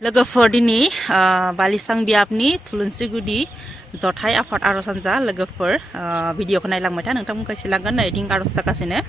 लोगोफोर दिनै बालिसां बियाबनि थुलुनसिगुदि जथाय आफाद आरज हानजा लोगोफोर भिडिअखौ नायलांबाय था नोंथांमोनखौ सिलांगोन नै दिं आरज जागासिनो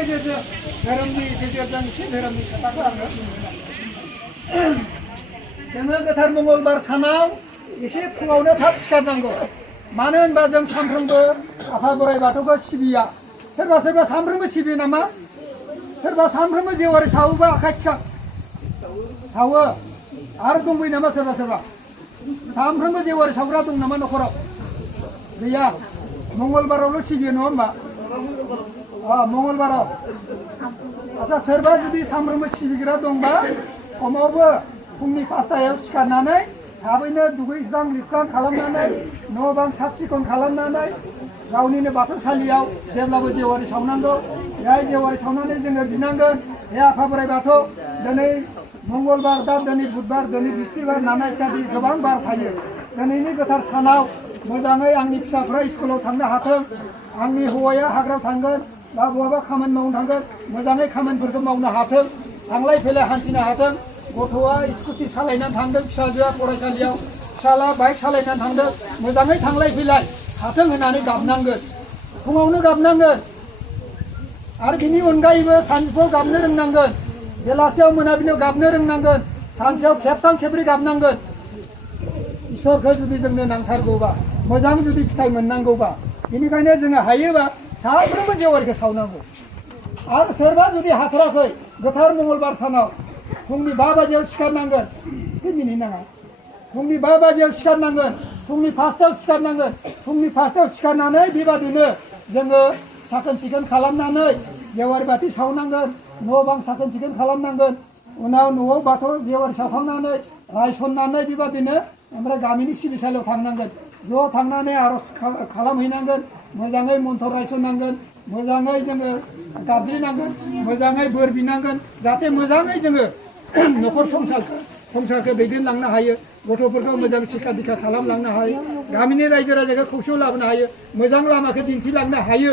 गेजेरजों धोरोमनि गेजेरजों एसे धोरोमनि खोथाखौ आङो जोङो गोथार मंगलबार सानाव एसे फुङावनो थाब सिखारनांगौ मानो होनबा जों सानफ्रोमबो आफा बोराइ बाथौखौ सिबिया सोरबा सोरबा सानफ्रोमबो सिबियो नामा सोरबा सानफ्रोमबो जेवारि सावोबा आखाइ थिखां सावो आरो दंबायो नामा सोरबा सोरबा सानफ्रोमबो जेवारि सावग्रा दं नामा न'खराव गैया मंगलबारावल' सिबियो नङा होमबा मंगलबाराव आच्छा सोरबा जुदि सानफ्रोमबो सिबिग्रा दंबा खमावबो फुंनि 5टायाव सिखारनानै थाबैनो दुगैस्रां लोबस्रां खालामनानै न' बां साफ सिखोन खालामनानै गावनिनो बाथौसालियाव जेब्लाबो जेवारि सावनांगौ बेहाय जेवारि सावनानै जोङो बिनांगोन हे आफा बोराइ बाथौ दिनै मंगलबार दा दिनै बुधबार दिनै बिस्थिबार नाना इत्यादि गोबां बार थायो दिनैनि गोथार सानाव मोजाङै आंनि फिसाफ्रा स्कुलाव थांनो हाथों आंनि हौवाया हाग्रायाव थांगोन बा बहाबा खामानि मावनो थांगोन मोजाङै खामानिफोरखौ मावनो हाथों थांलाय फैलाय हान्थिनो हाथों गथ'आ स्कुटि सालायनानै थांदों फिसाजोआ फरायसालियाव फिसाला बाइक सालायनानै थांदों मोजाङै थांलाय फैलाय हाथों होननानै गाबनांगोन फुङावनो गाबनांगोन आरो बिनि अनगायैबो सानजौफुआव गाबनो रोंनांगोन बेलासियाव मोनाबिलियाव गाबनो रोंनांगोन सानसेयाव खेबथाम खेबब्रै गाबनांगोन इसोरखौ जुदि जोंनो नांथारगौबा मोजां जुदि फिथाइ मोननांगौबा बेनिखायनो जोङो हायोबा साफ्रोमबो जेवारिखौ सावनांगौ आरो सोरबा जुदि हाथाराखै गोथार मंगलबार सानाव फुंनि 5 बाजियाव सिखारनांगोन एसे मिनिनाङा फुंनि 5 बाजियाव सिखारनांगोन फुंनि 5टायाव सिखारनांगोन फुंनि 5टायाव सिखारनानै बेबादिनो जोङो साखोन सिखोन खालामनानै जेवारि बाथि सावनांगोन न' बां साखोन सिखोन खालामनांगोन उनाव न'आव बाथौ जेवारि सावखांनानै रायसननानै बेबादिनो ओमफ्राय गामिनि सिबिसालियाव थांनांगोन ज' थांनानै आर'ज खालामहैनांगोन मोजाङै मन्थ्र रायसननांगोन मोजाङै जोङो गाबज्रिनांगोन मोजाङै बोर बिनांगोन जाहाथे मोजाङै जोङो न'खर संसारखौ दैदेनलांनो हायो गथ'फोरखौ मोजां शिक्षा दीक्षा खालामलांनो हायो गामिनि रायजो राजाखौ खौसेयाव लाबोनो हायो मोजां लामाखौ दिन्थिलांनो हायो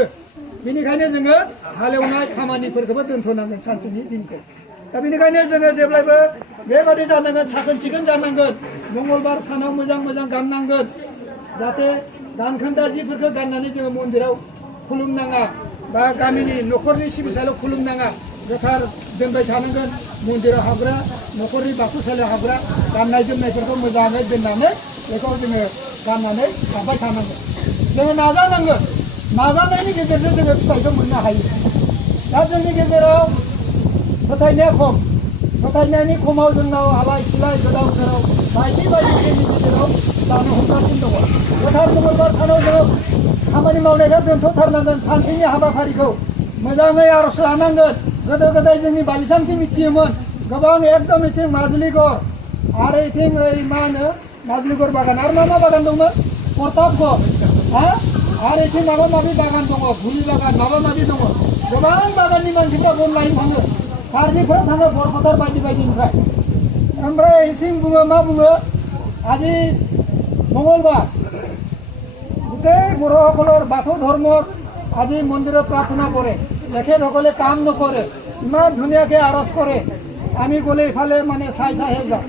बेनिखायनो जोङो हालेवनाय खामानिफोरखौबो दोनथ'नांगोन सानसेनि दिनखौ दा बेनिखायनो जोङो जेब्लायबो बेबादि जानांगोन साखोन सिखोन जानांगोन मंगलबार सानाव मोजां मोजां गाननांगोन जाहाथे गानखोन्दा जिफोरखौ गाननानै जोङो मन्दिराव खुलुमनाङा बा गामिनि न'खरनि सिबिसालियाव खुलुमनाङा गोथार दोनबाय थानांगोन मन्दिराव हाबग्रा न'खरनि बाथौसालियाव हाबग्रा गाननाय जोमनायफोरखौ मोजाङै दोननानै बेखौ जोङो गाननानै थाबाय थानांगोन जोङो नाजानांगोन नाजानायनि गेजेरजों जोङो फिथाइखौ मोननो हायो दा जोंनि गेजेराव फोथायनाया खम फोथायनायनि खमाव जोंनाव आलाय सिलाय गोदाव सोराव बायदि बायदि जोंनि गेजेराव जानो हमगासिनो दङ गोथार मंगलबार सानाव जोङो खामानि मावनायखौ दोनथ'थारनांगोन सानसेनि हाबाफारिखौ मोजाङै आर'ज लानांगोन गोदो गोदाय जोंनि बालिसांथि मिथियोमोन गोबां एकदम इथिं माजुलिगर आरो इथिं ओइ मा होनो माजुलिगर बागान आरो मा बागान दंमोन प्रतापगड़ आरो इथिं माबा माबि बागान दङ भुलि बागान माबा माबि दङ गोबां बागाननि मानसिफ्रा बन लायनो थाङो कारनिफ्राय थाङो बरफाथार बायदि बायदिनिफ्राय ओमफ्राय इथिं बुङो मा बुङो আজি मंगलबार গোটেই বড়োসকলৰ বাথৌ ধৰ্মৰ আজি মন্দিৰত প্ৰাৰ্থনা কৰে তেখেতসকলে কাম নকৰে ইমান ধুনীয়াকৈ আৰজ কৰে আমি গ'লে ইফালে মানে চাইহে যাওঁ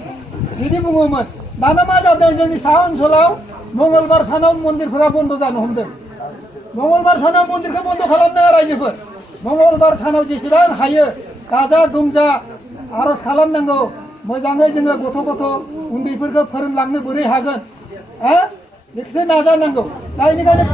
बिदि बुङोमोन दाना मा जादों जोंनि साहा ओनसोलाव मंगलबार सानाव मन्दिरफोरा बन्द जानो हमदों मंगलबार सानाव मन्दिरखौ बन्द खालामनाङा रायजोफोर मंगलबार सानाव जेसेबां हायो गाजा गोमजा आरज खालामनांगौ मोजाङै जोङो गथ' उन्दैफोरखौ फोरोंलांनो बोरै हागोन बेखौसो नाजानांगौ दा बेनिखायनो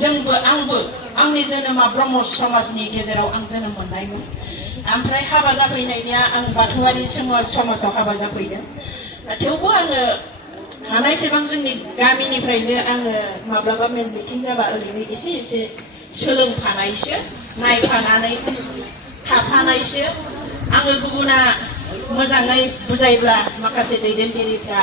जोंबो आंबो आंनि जोनोमा ब्रह्म समाजनि गेजेराव आं जोनोम मोननायमोन ओमफ्राय हाबा जाफैनायनिया आं बाथौआरि समाजाव हाबा जाफैदों थेवबो आङो हानायसेबां जोंनि गामिनिफ्रायनो आङो माब्लाबा मेल मिटिं जाबा ओरैनो एसे एसे सोलोंफानायसो नायफानानै थाफानायसो आङो गुबुना मोजाङै बुजायब्ला माखासे दैदेनगिरिफ्रा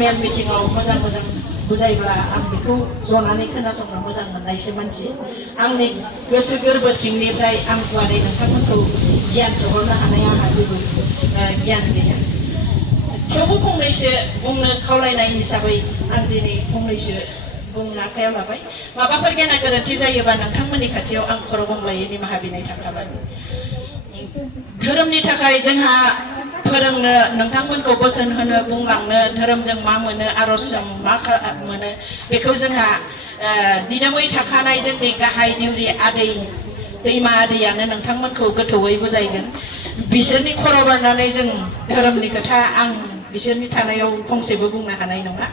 मेल मिटिङाव मोजां मोजां बुजायब्ला आं बेखौ जनानै खोनासंनो मोजां मोननायसो मानसि आंनि गोसो गोरबो सिंनिफ्राय आं गुवारै नोंथांमोनखौ गियान सोहरनो हानाय आंहा जेबो गियान गैया थेवबो फंनैसो बुंनो खावलायनाय हिसाबै आं दिनै फंनैसो बुंनो आखायाव लाबाय माबाफोर गेना गोरोन्थि जायोबा नोंथांमोननि खाथियाव आं खर' गंग्लायै निमाहा बिनाय थाखाबाय धोरोमनि थाखाय जोंहा फोरोंनो नोंथांमोनखौ बोसोन होनो बुंलांनो धोरोमजों मा मोनो आरजजों मा मोनो बेखौ जोंहा दिदोमै थाखानाय जोंनि गाहाय दिउरि आदै दैमा आदैयानो नोंथांमोनखौ गोथौयै बुजायगोन बिसोरनि खर' बारनानै जों धोरोमनि खोथा आं बिसोरनि थानायाव फंसेबो बुंनो हानाय नङा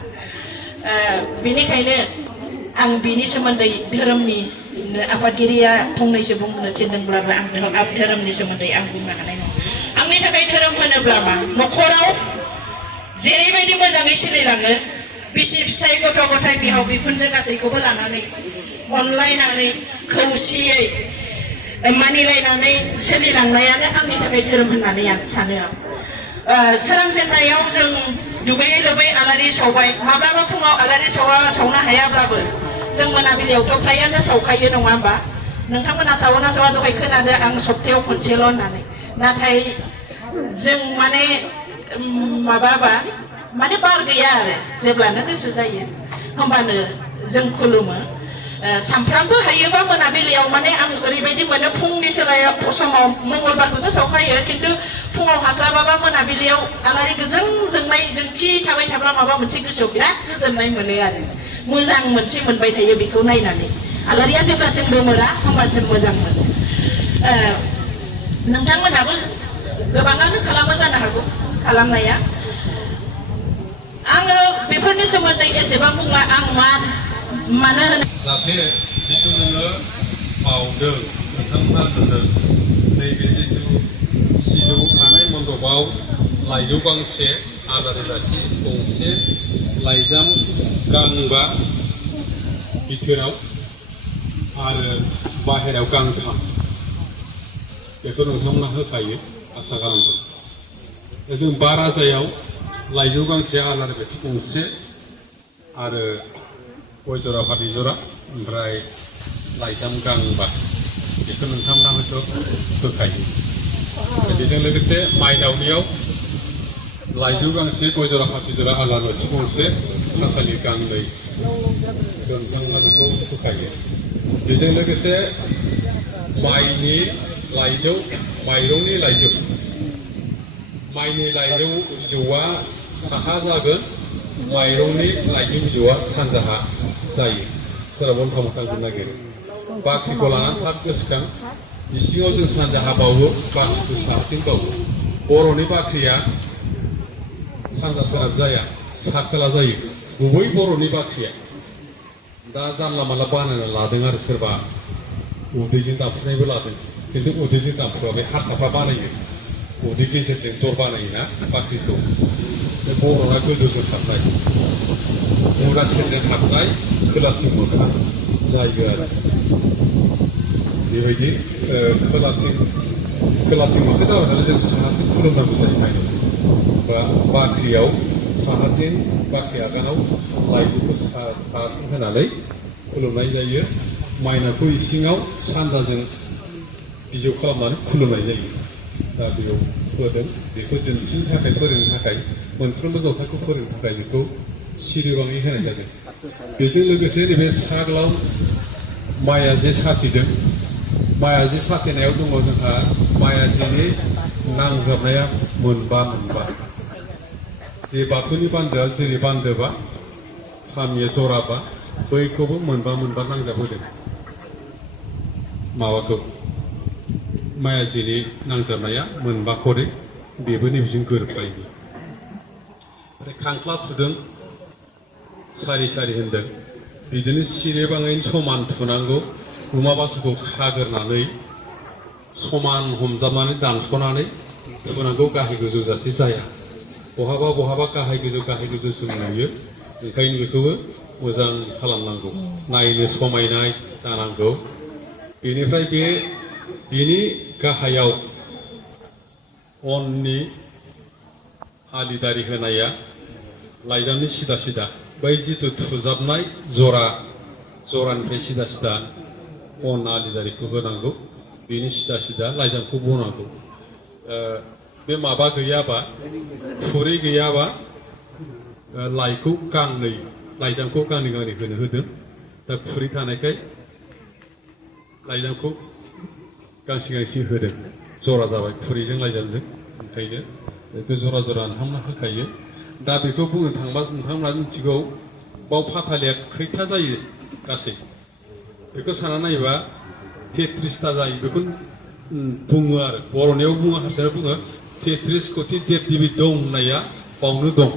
बेनिखायनो आं बिनि सोमोन्दै धोरोमनि आफादगिरिया फंनैसो बुंनो थिनदोंब्लाबो आं धोरोमनि सोमोन्दै आं बुंनो हानाय नङा आंनि थाखाय धोरोम होनोब्ला मा न'खराव जेरैबायदि मोजाङै सोलिलाङो बिसि फिसाय गथ' गथाय बिहाव बिखुनजो गासैखौबो लानानै अनलायनानै खौसेयै मानिलायनानै सोलिलांनायानो आंनि थाखाय धोरोम होननानै आं सानो सोरांजेननायाव जों दुगैयै लोबै आलारि सावबाय माब्लाबा फुङाव आलारि सावनो हायाब्लाबो जों मोनाबिलियावथ' फ्रायानो सावखायो नङा होमबा नोंथांमोना सावोना सावा दहाय खोनादो आं सप्तायाव खनसेल' होननानै नाथाय जों माने माबाबा माने बार गैया आरो जेब्लानो गोसो जायो होमबानो जों खुलुमो सानफ्रामबो हायोबा मोनाबिलियाव माने आं ओरैबायदि मोनो फुंनि सोलायाव समाव मंगलबारखौथ' सावखायो खिन्थु फुङाव हास्लाबाबा मोनाबिलियाव आलारि गोजों जोंनाय जोंथि थाबाय थाब्ला माबा मोनसे गोसोआव बिराद गोजोननाय मोनो आरो मोजां मोनसे मोनबाय थायो बेखौ नायनानै आलारिया जेब्लासिम गोमोरा होमबासिम मोजां मोनो नोंथांमोनाबो गोबाङानो खालामो जानो हागौ खालामनाया आङो बेफोरनि सोमोन्दै एसेबां बुंला आं मानो होनो जाहाथे जिथु नोङो बावदों नोंथांमोना नुदों नैबे जिथु सिजौ थानाय मन्दपाव लाइजौ गांसे आलारि बाथि गंसे लाइजाम गांबा बिथोराव आरो बाहेरायाव गांथाम बेखौ नोंथांमोना होखायो आसा खालामदों जों बाराजायाव लाइजौ गांसे आलारि बाथि गंसे आरो गय जरा फाथै जरा ओमफ्राय लाइजाम गांबा बेखौ नोंथांमोना हयथ' होखायो बेजों लोगोसे माइनावनियाव लाइजौ गांसे गय जरा फाथै जरा आलारि बाथि गंसे खासालि गांनै नोंथांमोना बेखौ होखायो बेजों लोगोसे माइनि लाइजौ माइरंनि लाइजौ माइनि लाइजौ बिजौआ साहा जागोन माइरंनि लाइजौ बिजौआ सानजाहा जायो सोरहाबा मुथा मुथा थांनो नागिरो बाख्रिखौ लानानै थाब गोसोखां इसिङाव जों सानजाहा बावो बाख्रिखौ साहाथिं बावो बर'नि बाख्रिया सानजा सोनाब जाया सा खोला जायो गुबै बर'नि बाख्रिया दा जानला मानला बानायना लादों आरो सोरबा उदैजों दानफ्रुनायबो लादों खिन्थु उदैजों दानफ्रुवा बे हारसाफ्रा बानायो उदै गेजेरजों दर बानायोना बाख्रिखौ बे बर'ना गोजौ गोसारनाय मुगा सेरजों हाबनाय खोलाथिं मोखां जायो आरो बेबायदि खोलाथिं मोखां जाबाय नालाय जों साहाथिं खुलुमनांगौ जायो बा बाख्रियाव साहाथिं बाख्रि आगानाव लाइजौखौ साहाथिं होनानै खुलुमनाय जायो माइनावखौ इसिङाव सानजाजों बिजौ खालामनानै खुलुमनाय जायो दा बेयाव होदों बेखौ दिन्थिनो थाखाय फोरोंनो थाखाय मोनफ्रोमबो जथाखौ फोरोंनो थाखाय बेखौ सिरिबाङै होनाय जादों बेजों लोगोसे नैबे साग्लाव माइआ जे साथेदों माइआ जे साथेनायाव दङ जोंहा माइआ दिनै नांजाबनाया मोनबा जे बाथौनि बान्दोआ जेरै बान्दोबा खामिया जराबा बैखौबो मोनबा नांजाबहोदों माबाखौ माइआ जेरै नांजाबनाया मोनबा खरे बेबो नैबेजों गोरोबलायो ओमफ्राय खांख्ला थुदों सारि होनदों बिदिनो सिरेबाङैनो समान थुनांगौ गुमा बासाखौ खाग्रोनानै समान हमजाबनानै दानस'नानै थुनांगौ गाहाय गोजौ जाहाथे जाया बहाबा बहाबा गाहाय गोजौ जों नुयो ओंखायनो बेखौबो मोजां खालामनांगौ नायनो समायनाय जानांगौ बेनिफ्राय बेनि गाहायाव अननि आलि दारि होनाया लाइजामनि सिदा सिदा बै जिथु थुजाबनाय जरानिफ्राय सिदा सिदा अन आलि दारिखौ होनांगौ बेनि सिदा सिदा लाइजामखौ बनांगौ बे माबा गैयाबा खुरै गैयाबा लाइखौ गांनै लाइजामखौ गांनै होनो होदों दा खुरै थानायखाय लाइजामखौ गांसे होदों जरा जाबाय खुरैजों लाइजामजों ओंखायनो बेखौ जरा नोंथांमोना होखायो दा बेखौ बुंनो थांबा नोंथांमोना मिथिगौ बाव फाथालिया खैथा जायो गासै बेखौ सानना नायोबा 33ता जायो बेखौ बुङो आरो बर'नियाव बुङो हारसायाव बुङो 33 कोटि देब देबी दं होननाया बावनो दं